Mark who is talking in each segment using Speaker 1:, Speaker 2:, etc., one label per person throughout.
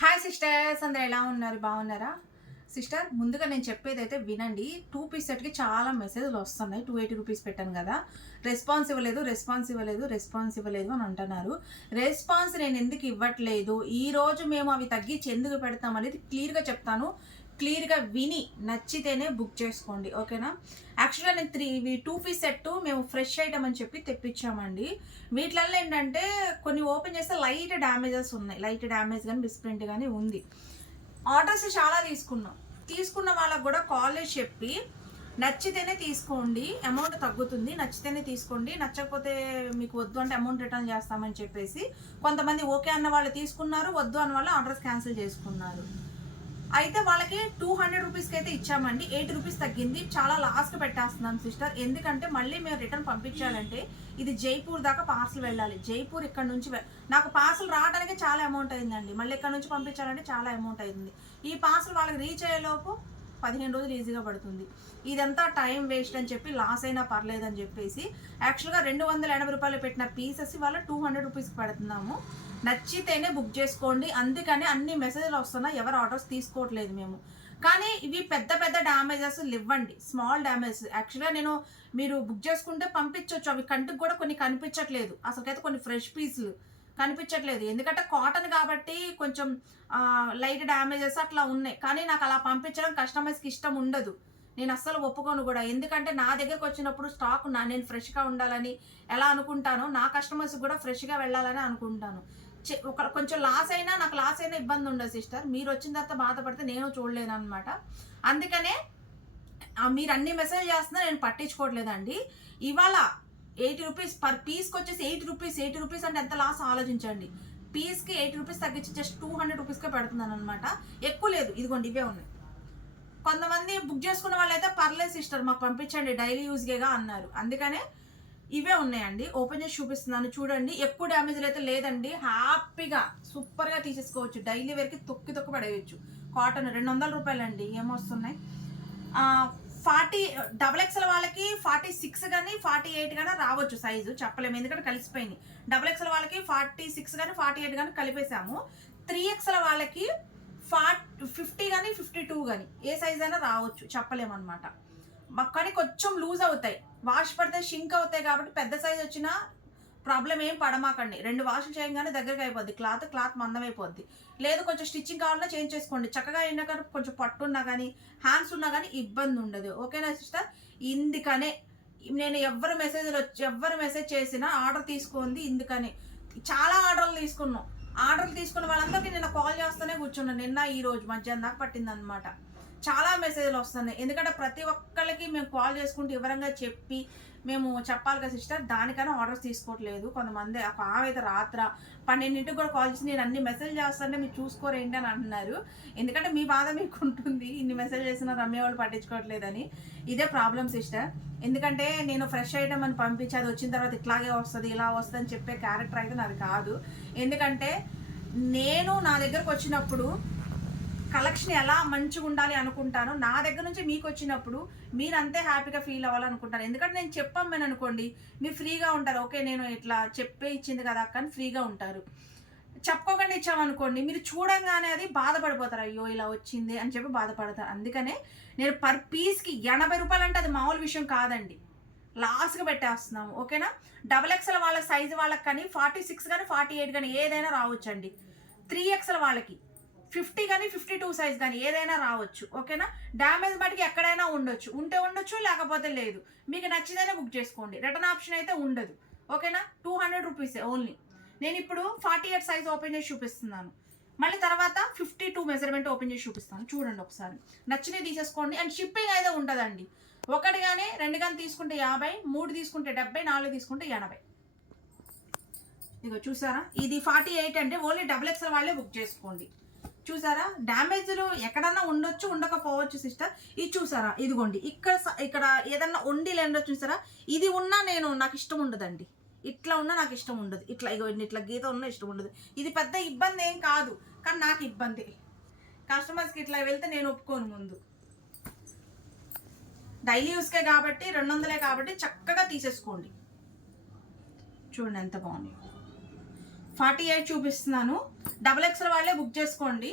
Speaker 1: Hi sisters అందరు ఎలా ఉన్నారు? బాగున్నారా? సిస్టర్ ముందుగా నేను చెప్పేది అయితే వినండి. టూ పీస్ సెట్కి చాలా మెసేజ్లు వస్తున్నాయి. టూ ఎయిటీ రూపీస్ పెట్టాను కదా. రెస్పాన్స్ ఇవ్వలేదు రెస్పాన్స్ ఇవ్వలేదు రెస్పాన్స్ ఇవ్వలేదు అని అంటున్నారు. రెస్పాన్స్ నేను ఎందుకు ఇవ్వట్లేదు? ఈరోజు మేము అవి తగ్గించి ఎందుకు పెడతాం అనేది క్లియర్గా చెప్తాను. క్లియర్గా విని నచ్చితేనే బుక్ చేసుకోండి ఓకేనా? యాక్చువల్గా నేను త్రీ ఇవి టూ పీస్ సెట్ మేము ఫ్రెష్ ఐటమ్ అని చెప్పి తెప్పించామండి. వీటిలలో ఏంటంటే కొన్ని ఓపెన్ చేస్తే లైట్ డ్యామేజెస్ ఉన్నాయి. లైట్ డ్యామేజ్ కానీ మిస్ప్రింట్ కానీ ఉంది. ఆర్డర్స్ చాలా తీసుకున్నాం. తీసుకున్న వాళ్ళకు కూడా కాలేజ్ చెప్పి నచ్చితేనే తీసుకోండి అమౌంట్ తగ్గుతుంది నచ్చితేనే తీసుకోండి నచ్చకపోతే మీకు వద్దు అంటే అమౌంట్ రిటర్న్ చేస్తామని చెప్పేసి కొంతమంది ఓకే అన్న వాళ్ళు తీసుకున్నారు వద్దు అన్న వాళ్ళు ఆర్డర్స్ క్యాన్సిల్ చేసుకున్నారు. అయితే వాళ్ళకి టూ హండ్రెడ్ రూపీస్కి అయితే ఇచ్చామండి. ఎయిట్ రూపీస్ తగ్గింది. చాలా లాస్ట్ పెట్టేస్తున్నాం సిస్టర్. ఎందుకంటే మళ్ళీ మేము రిటర్న్ పంపించాలంటే ఇది జైపూర్ దాకా పార్సల్ వెళ్ళాలి. జైపూర్ ఇక్కడ నుంచి నాకు పార్సల్ రావడానికి చాలా అమౌంట్ అయిందండి. మళ్ళీ ఇక్కడ నుంచి పంపించాలంటే చాలా అమౌంట్ అయింది. ఈ పార్సల్ వాళ్ళకి రీచ్ అయ్యేలోపు పదిహేను రోజులు ఈజీగా పడుతుంది. ఇదంతా టైం వేస్ట్ అని చెప్పి లాస్ అయినా పర్లేదని చెప్పేసి యాక్చువల్గా రెండు వందల ఎనభై రూపాయలు పెట్టిన పీసెస్ వాళ్ళ టూ హండ్రెడ్ రూపీస్కి పెడుతున్నాము. నచ్చితేనే బుక్ చేసుకోండి. అందుకని అన్ని మెసేజ్లు వస్తున్నాయి ఎవరు ఆర్డర్స్ తీసుకోవట్లేదు మేము. కానీ ఇవి పెద్ద పెద్ద డ్యామేజెస్ ఇవ్వండి స్మాల్ డ్యామేజ్ యాక్చువల్గా నేను మీరు బుక్ చేసుకుంటే పంపించవచ్చు అవి కంటికి కూడా కొన్ని కనిపించట్లేదు. అసలుకైతే కొన్ని ఫ్రెష్ పీసులు కనిపించట్లేదు. ఎందుకంటే కాటన్ కాబట్టి కొంచెం లైట్ డ్యామేజెస్ అట్లా ఉన్నాయి. కానీ నాకు అలా పంపించడం కస్టమర్స్కి ఇష్టం ఉండదు. నేను అస్సలు ఒప్పుకోను కూడా. ఎందుకంటే నా దగ్గరకు వచ్చినప్పుడు స్టాక్ నా నేను ఫ్రెష్గా ఉండాలని ఎలా అనుకుంటానో నా కస్టమర్స్ కూడా ఫ్రెష్గా వెళ్ళాలని అనుకుంటాను. ఒక కొంచెం లాస్ అయినా నాకు లాస్ అయినా ఇబ్బంది ఉండదు సిస్టర్ మీరు వచ్చిన తర్వాత బాధపడితే నేను చూడలేను అనమాట అందుకనే మీరు అన్ని మెసేజ్ చేస్తున్నా నేను పట్టించుకోవట్లేదండి. ఇవాళ ఎయిటీ రూపీస్ పర్ పీస్కి వచ్చేసి ఎయిటీ రూపీస్ ఎయిటీ రూపీస్ అంటే ఎంత లాస్ ఆలోచించండి. పీస్కి ఎయిటీ రూపీస్ తగ్గించి జస్ట్ టూ హండ్రెడ్ రూపీస్కే పెడుతున్నాను అనమాట ఎక్కువ లేదు. ఇదిగోండి ఇవే ఉన్నాయి. కొంతమంది బుక్ చేసుకున్న వాళ్ళైతే పర్లేదు సిస్టర్ మాకు పంపించండి. డైలీ యూజ్గేగా అన్నారు. అందుకనే ఇవే ఉన్నాయండి. ఓపెన్ చేసి చూపిస్తున్నాను. చూడండి ఎక్కువ డ్యామేజ్ అయితే లేదండి. హ్యాపీగా సూపర్గా తీసేసుకోవచ్చు. డైలీ వేర్కి తొక్కి తొక్కి పడేయచ్చు. కాటన్ రెండు వందల రూపాయలండి ఏమొస్తున్నాయి ఫార్టీ డబల్ ఎక్స్ఎల్ వాళ్ళకి ఫార్టీ సిక్స్ కానీ ఫార్టీ ఎయిట్ కానీ రావచ్చు సైజు. చెప్పలేము. ఎందుకంటే కలిసిపోయింది. డబల్ ఎక్స్ఎల్ వాళ్ళకి ఫార్టీ సిక్స్ కానీ ఫార్టీ ఎయిట్ కానీ కలిపేసాము త్రీ ఎక్స్ఎల్ వాళ్ళకి ఫార్ ఫిఫ్టీ కానీ ఫిఫ్టీ టూ కానీ ఏ సైజ్ అయినా రావచ్చు. చెప్పలేము అనమాట కానీ కొంచెం లూజ్ అవుతాయి. వాష్ పడితే షింక్ అవుతాయి కాబట్టి పెద్ద సైజ్ వచ్చినా ప్రాబ్లం ఏం పడమాకండి. రెండు వాషులు చేయగానే దగ్గరికి అయిపోద్ది. క్లాత్ క్లాత్ మందం అయిపోద్ది లేదు కొంచెం స్టిచ్చింగ్ కావాలన్నా చేంజ్ చేసుకోండి. చక్కగా అయినా కానీ కొంచెం పట్టు ఉన్నా కానీ హ్యాండ్స్ ఉన్నా కానీ ఇబ్బంది ఉండదు. ఓకేనా సిస్టర్ ఇందుకనే. నేను ఎవరు మెసేజ్లు వచ్చి ఎవరు మెసేజ్ చేసినా ఆర్డర్ తీసుకుంది ఇందుకని. చాలా ఆర్డర్లు తీసుకున్నాం. ఆర్డర్లు తీసుకున్న వాళ్ళందరికీ నిన్న కాల్ చేస్తూనే కూర్చున్నాను నిన్న ఈ రోజు మధ్యాహ్నం దాకా పట్టింది అనమాట చాలా మెసేజ్లు వస్తున్నాయి. ఎందుకంటే ప్రతి ఒక్కళ్ళకి మేము కాల్ చేసుకుంటూ వివరంగా చెప్పి మేము చెప్పాలి కదా సిస్టర్ దానికైనా ఆర్డర్స్ తీసుకోవట్లేదు. కొంతమంది ఒక ఆమె అయితే రాత్ర పన్నెండింటికి కూడా కాల్ చేసి నేను అన్ని మెసేజ్ చేస్తానే మీరు చూసుకోరేంటి అని అంటున్నారు. ఎందుకంటే మీ బాధ మీకు ఉంటుంది. ఇన్ని మెసేజ్ చేసిన రమ్య వాళ్ళు పట్టించుకోవట్లేదని. ఇదే ప్రాబ్లం సిస్టర్ ఎందుకంటే నేను ఫ్రెష్ ఐటమ్ అని పంపించి అది వచ్చిన తర్వాత ఇట్లాగే వస్తుంది ఇలా వస్తుంది అని చెప్పే క్యారెక్టర్ అయితే నాది కాదు. ఎందుకంటే నేను నా దగ్గరకు వచ్చినప్పుడు కలెక్షన్ ఎలా మంచిగా ఉండాలి అనుకుంటాను నా దగ్గర నుంచి మీకు వచ్చినప్పుడు మీరు అంతే హ్యాపీగా ఫీల్ అవ్వాలనుకుంటాను ఎందుకంటే నేను చెప్పాను అనుకోండి మీరు ఫ్రీగా ఉంటారు. ఓకే నేను ఇట్లా చెప్పే ఇచ్చింది కదా కానీ ఫ్రీగా ఉంటారు. చెప్పుకోకుండా ఇచ్చామనుకోండి మీరు చూడంగానే అది బాధపడిపోతారు. అయ్యో ఇలా వచ్చింది అని చెప్పి బాధపడతారు. అందుకనే నేను పర్ పీస్కి ఎనభై రూపాయలు అంటే అది మామూలు విషయం కాదండి. లాస్ట్గా పెట్టేస్తున్నాము. ఓకేనా? డబల్ ఎక్స్ఎల్ వాళ్ళ సైజు వాళ్ళకి కానీ ఫార్టీ సిక్స్ కానీ ఫార్టీ ఎయిట్ కానీ ఏదైనా రావచ్చండి. త్రీ ఎక్స్ఎల్ వాళ్ళకి. ఫిఫ్టీ కానీ ఫిఫ్టీ టూ సైజ్ కానీ ఏదైనా రావచ్చు ఓకేనా? డ్యామేజ్ మటుకు ఎక్కడైనా ఉండొచ్చు. ఉంటే ఉండొచ్చు లేకపోతే లేదు. మీకు నచ్చిందనే బుక్ చేసుకోండి. రిటర్న్ ఆప్షన్ అయితే ఉండదు ఓకేనా? టూ హండ్రెడ్ రూపీసే ఓన్లీ. నేను ఇప్పుడు ఫార్టీ ఎయిట్ సైజ్ ఓపెన్ చేసి చూపిస్తున్నాను. మళ్ళీ తర్వాత ఫిఫ్టీ టూ మెజర్మెంట్ ఓపెన్ చేసి చూపిస్తాను. చూడండి ఒకసారి. నచ్చినవి తీసేసుకోండి. అండ్ షిప్పింగ్ అయితే ఉంటుందండి. ఒకటి కానీ రెండు కానీ తీసుకుంటే యాభై మూడు తీసుకుంటే డెబ్బై నాలుగు తీసుకుంటే ఎనభై. ఇదిగో చూసారా? ఇది ఫార్టీ ఎయిట్ అంటే ఓన్లీ డబుల్ ఎక్స్ఎల్ వాళ్ళే బుక్ చేసుకోండి. చూసారా? డ్యామేజ్లు ఎక్కడన్నా ఉండొచ్చు ఉండకపోవచ్చు సిస్టర్? ఇది చూసారా? ఇదిగోండి. ఇక్కడ స- ఇక్కడ ఏదన్నా ఉండి లేదో చూసారా? ఇది ఉన్నా నేను నాకు ఇష్టం ఉండదండి. ఇట్లా ఉన్నా నాకు ఇష్టం ఉండదు. ఇట్లా ఇగో ఇట్లా గీత ఉన్నా ఇష్టం ఉండదు. ఇది పెద్ద ఇబ్బంది ఏం కాదు. కానీ నాకు ఇబ్బంది. కస్టమర్స్కి ఇట్లా వెళ్తే నేను ఒప్పుకోను ముందు. డైలీ యూస్కే కాబట్టి రెండు వందలే కాబట్టి చక్కగా తీసేసుకోండి. చూడండి ఎంత బాగుంది ఫార్టీ ఎయిట్ చూపిస్తున్నాను. డబల్ ఎక్స్ఎల్ వాళ్ళే బుక్ చేసుకోండి.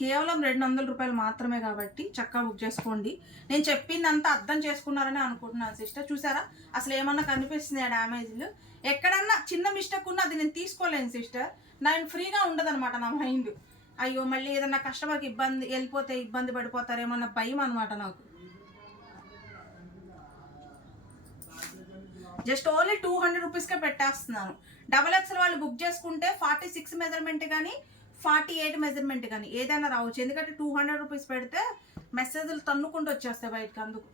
Speaker 1: కేవలం రెండు వందల రూపాయలు మాత్రమే కాబట్టి చక్కగా బుక్ చేసుకోండి. నేను చెప్పిందంతా అర్థం చేసుకున్నారని అనుకుంటున్నాను సిస్టర్. చూసారా? అసలు ఏమన్నా కనిపిస్తుంది ఆ డ్యామేజ్లు? ఎక్కడన్నా చిన్న మిస్టేక్ ఉన్నా అది నేను తీసుకోలేను సిస్టర్. నేను ఫ్రీగా ఉండదనమాట నా మైండ్. అయ్యో మళ్ళీ ఏదన్నా కస్టమర్కి ఇబ్బంది వెళ్ళిపోతే ఇబ్బంది పడిపోతారేమన్న భయం అనమాట నాకు. జస్ట్ ఓన్లీ టూ హండ్రెడ్ రూపీస్కే పెట్టేస్తున్నాను. డబల్ ఎక్స్ఎల్ వాళ్ళు బుక్ చేసుకుంటే ఫార్టీ సిక్స్ మెజర్మెంట్ కానీ ఫార్టీ ఎయిట్ మెజర్మెంట్ కానీ ఏదైనా రావచ్చు. ఎందుకంటే టూ హండ్రెడ్ రూపీస్ పెడితే మెసేజ్లు తన్నుకుంటూ వచ్చేస్తాయి బయటకు అందుకు.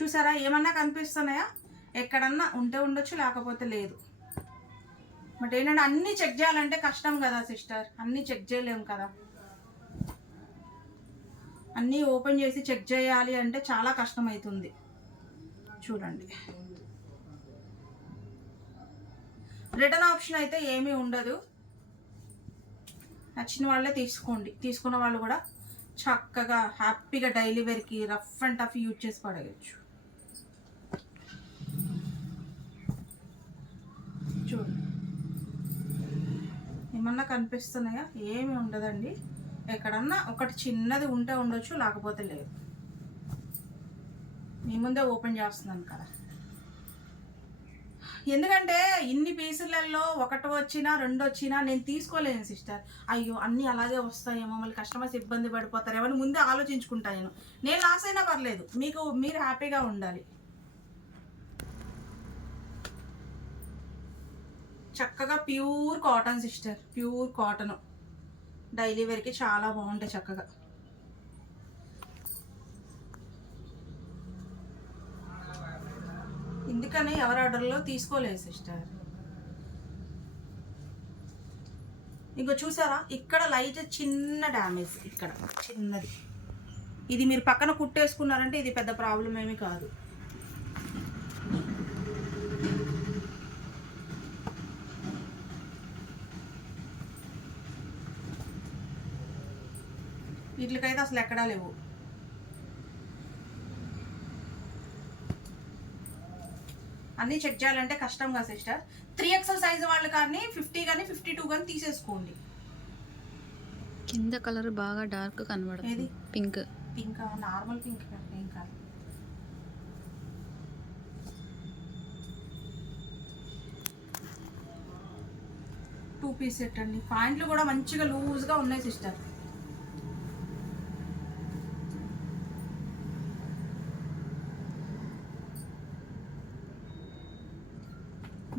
Speaker 1: చూసారా? ఏమన్నా కనిపిస్తున్నాయా? ఎక్కడన్నా ఉంటే ఉండొచ్చు లేకపోతే లేదు. బట్ ఏంటంటే అన్నీ చెక్ చేయాలంటే కష్టం కదా సిస్టర్. అన్నీ చెక్ చేయలేము కదా. అన్నీ ఓపెన్ చేసి చెక్ చేయాలి అంటే చాలా కష్టం అవుతుంది చూడండి. రిటర్న్ ఆప్షన్ అయితే ఏమీ ఉండదు. నచ్చిన వాళ్ళే తీసుకోండి. తీసుకున్న వాళ్ళు కూడా చక్కగా హ్యాపీగా డైలీ వేర్కి రఫ్ అండ్ టఫ్ యూజ్ చేసి పడేయచ్చు. చూడండి ఏమన్నా కనిపిస్తున్నాయా? ఏమి ఉండదండి. ఎక్కడన్నా ఒకటి చిన్నది ఉంటే ఉండొచ్చు లేకపోతే లేదు. మీ ముందే ఓపెన్ చేస్తున్నాను కదా. ఎందుకంటే ఇన్ని పీసులలో ఒకటి వచ్చినా రెండు వచ్చినా నేను తీసుకోలేను సిస్టర్. అయ్యో అన్నీ అలాగే వస్తాయేమో మళ్ళీ కస్టమర్స్ ఇబ్బంది పడిపోతారేమో అని ముందే ఆలోచించుకుంటా నేను. నేను లాస్ అయినా పర్లేదు మీకు మీరు హ్యాపీగా ఉండాలి. చక్కగా pure cotton sister pure cotton. Daily వేర్కి చాలా బాగుంటాయి చక్కగా. ఎందుకని ఎవరి ఆర్డర్లో తీసుకోలేదు సిస్టర్. ఇంకో చూసారా? ఇక్కడ లైట్ చిన్న డ్యామేజ్ ఇక్కడ చిన్నది. ఇది మీరు పక్కన కుట్టేసుకున్నారంటే ఇది పెద్ద ప్రాబ్లం ఏమీ కాదు. వీటికైతే అసలు ఎక్కడా లేవు. అన్నీ చెక్ చేయాలంటే కష్టం కదా సిస్టర్ త్రీ ఎక్సెల్ సైజ్ వాళ్ళు కానీ ఫిఫ్టీ కానీ ఫిఫ్టీ టూ కానీ తీసేసుకోండి.
Speaker 2: కింద కలర్ బాగా డార్క్ కనబడుతుంది.
Speaker 1: ఏది?
Speaker 2: పింక్
Speaker 1: పింక్ నార్మల్ పింక్ ఏం కాదు. టూ పీస్ సెట్ అండి. పాయింట్లు కూడా మంచిగా లూజ్గా ఉన్నాయి సిస్టర్.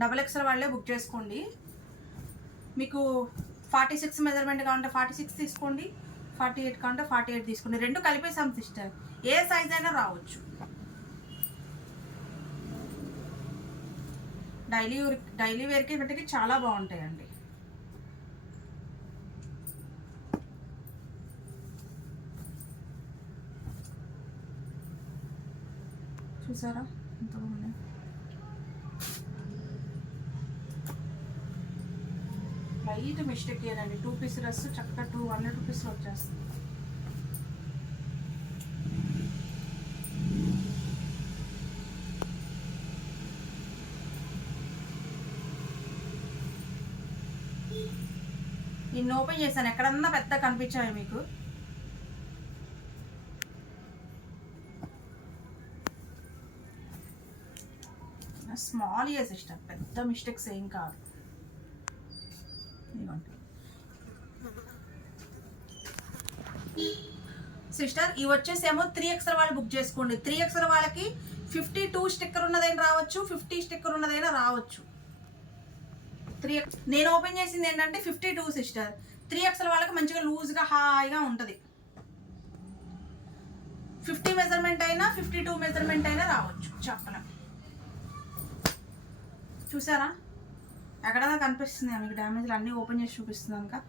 Speaker 1: డబల్ ఎక్స్ఎల్ వాళ్ళే బుక్ చేసుకోండి. మీకు ఫార్టీ సిక్స్ మెజర్మెంట్ కావాలంటే ఫార్టీ సిక్స్ తీసుకోండి ఫార్టీ ఎయిట్ కావాలంటే ఫార్టీ ఎయిట్ తీసుకోండి. రెండు కలిపేసాం సిస్టర్ ఏ సైజ్ అయినా రావచ్చు. డైలీ డైలీ వేర్కి బట్టికి చాలా బాగుంటాయండి. చూసారా? ఎంత బాగున్నాయి లైట్ మిస్టేక్ ఏనండి టూ పీస్ డ్రెస్ చక్కగా టూ హండ్రెడ్ రూపీస్లో వచ్చేస్తుంది. నిన్ను ఓపెన్ చేశాను. ఎక్కడన్నా పెద్ద కనిపించాయి మీకు? స్మాల్ ఇయర్ ఇష్టం. పెద్ద మిస్టేక్స్ ఏం కాదు. సిస్టర్ ఇవి వచ్చేసేమో త్రీ ఎక్స్ఎల్ వాళ్ళు బుక్ చేసుకోండి. త్రీ ఎక్స్ఎల్ వాళ్ళకి ఫిఫ్టీ టూ స్టిక్కర్ ఉన్నదైనా రావచ్చు ఫిఫ్టీ స్టిక్కర్ ఉన్నదైనా రావచ్చు. త్రీ నేను ఓపెన్ చేసింది ఏంటంటే fifty two sister three XL వాళ్ళకి మంచిగా లూజ్గా హాయిగా ఉంటుంది. ఫిఫ్టీ మెజర్మెంట్ అయినా ఫిఫ్టీ టూ మెజర్మెంట్ అయినా రావచ్చు. చెప్పలేం చూసారా? ఎక్కడ కనిపిస్తుంది మీకు డ్యామేజ్లు అన్నీ ఓపెన్ చేసి చూపిస్తున్నాను కదా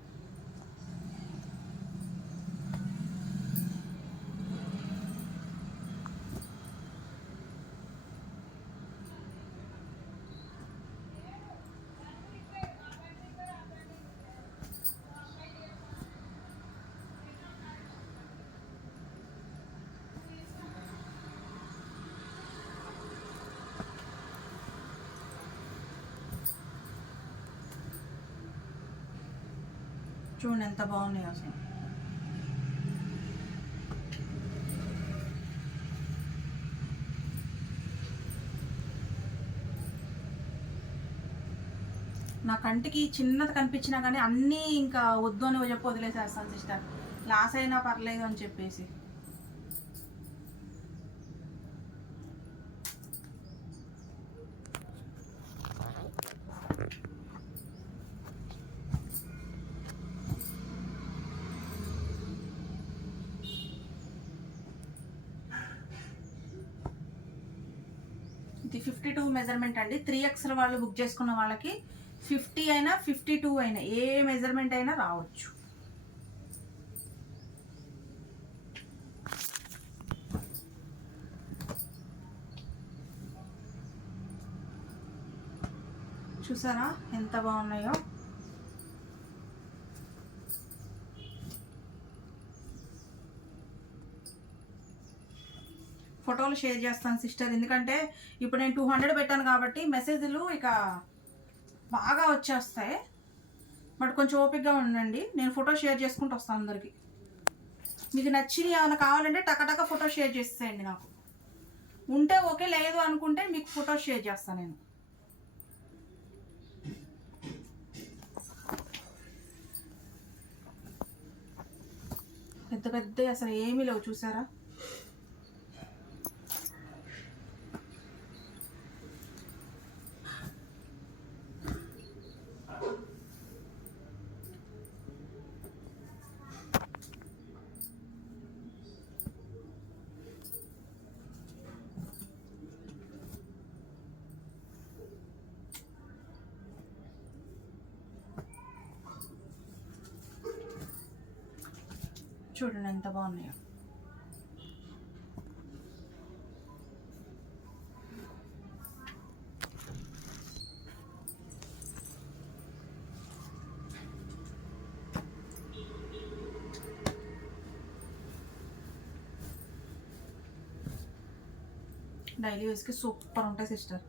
Speaker 1: చూడండి ఎంత బాగున్నాయి అసలు. నా కంటికి చిన్నది కనిపించినా కానీ అన్నీ ఇంకా వద్దు అని చెప్పి వదిలేసేస్తాను సిస్టర్ లాస్ అయినా పర్లేదు అని చెప్పేసి ఇది ఫిఫ్టీ టూ మెజర్మెంట్ అండి. త్రీ ఎక్స్ఎల్ వాళ్ళు బుక్ చేసుకున్న వాళ్ళకి ఫిఫ్టీ అయినా ఫిఫ్టీ టూ అయినా ఏ మెజర్మెంట్ అయినా రావచ్చు. చూసారా ఎంత బాగున్నాయో? ఫోటోలు షేర్ చేస్తాను సిస్టర్ ఎందుకంటే ఇప్పుడు నేను టూ హండ్రెడ్ పెట్టాను కాబట్టి మెసేజ్లు ఇక బాగా వచ్చేస్తాయి. బట్ కొంచెం ఓపిక్గా ఉండండి. నేను ఫోటో షేర్ చేసుకుంటూ వస్తాను అందరికీ. మీకు నచ్చినవి ఏమైనా కావాలంటే టకటక ఫోటో షేర్ చేసేయండి నాకు. ఉంటే ఓకే లేదు అనుకుంటే మీకు ఫోటో షేర్ చేస్తాను నేను. పెద్ద పెద్ద అసలు ఏమీ లేవు చూసారా? చూడండి ఎంత బాగున్నాయో. డైలీ యూస్కి సూపర్ ఉంటాయి సిస్టర్.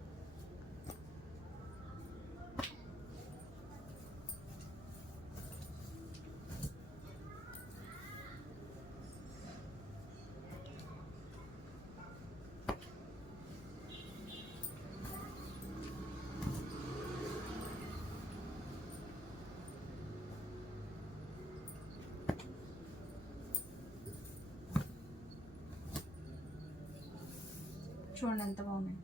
Speaker 1: చూడండి ఎంత బాగున్నాయి.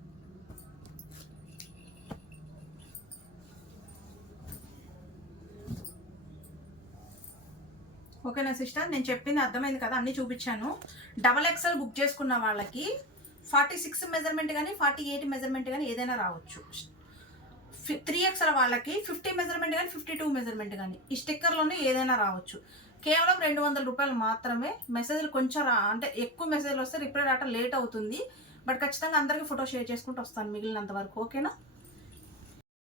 Speaker 1: ఓకేనా సిస్టర్? నేను చెప్పింది అర్థమైంది కదా అన్నీ చూపించాను. డబల్ ఎక్స్ఎల్ బుక్ చేసుకున్న వాళ్ళకి ఫార్టీ సిక్స్ మెజర్మెంట్ కానీ ఫార్టీ ఎయిట్ మెజర్మెంట్ కానీ ఏదైనా రావచ్చు. త్రీ ఎక్స్ఎల్ వాళ్ళకి ఫిఫ్టీ మెజర్మెంట్ కానీ ఫిఫ్టీ టూ మెజర్మెంట్ కానీ ఈ స్టిక్కర్లోనే ఏదైనా రావచ్చు. కేవలం రెండు వందల రూపాయలు మాత్రమే మెసేజ్లు కొంచెం రా అంటే ఎక్కువ మెసేజ్లు వస్తే రిప్లై రావటం లేట్ అవుతుంది. బట్ ఖచ్చితంగా అందరికీ ఫోటో షేర్ చేసుకుంటూ వస్తాను మిగిలినంత వరకు ఓకేనా?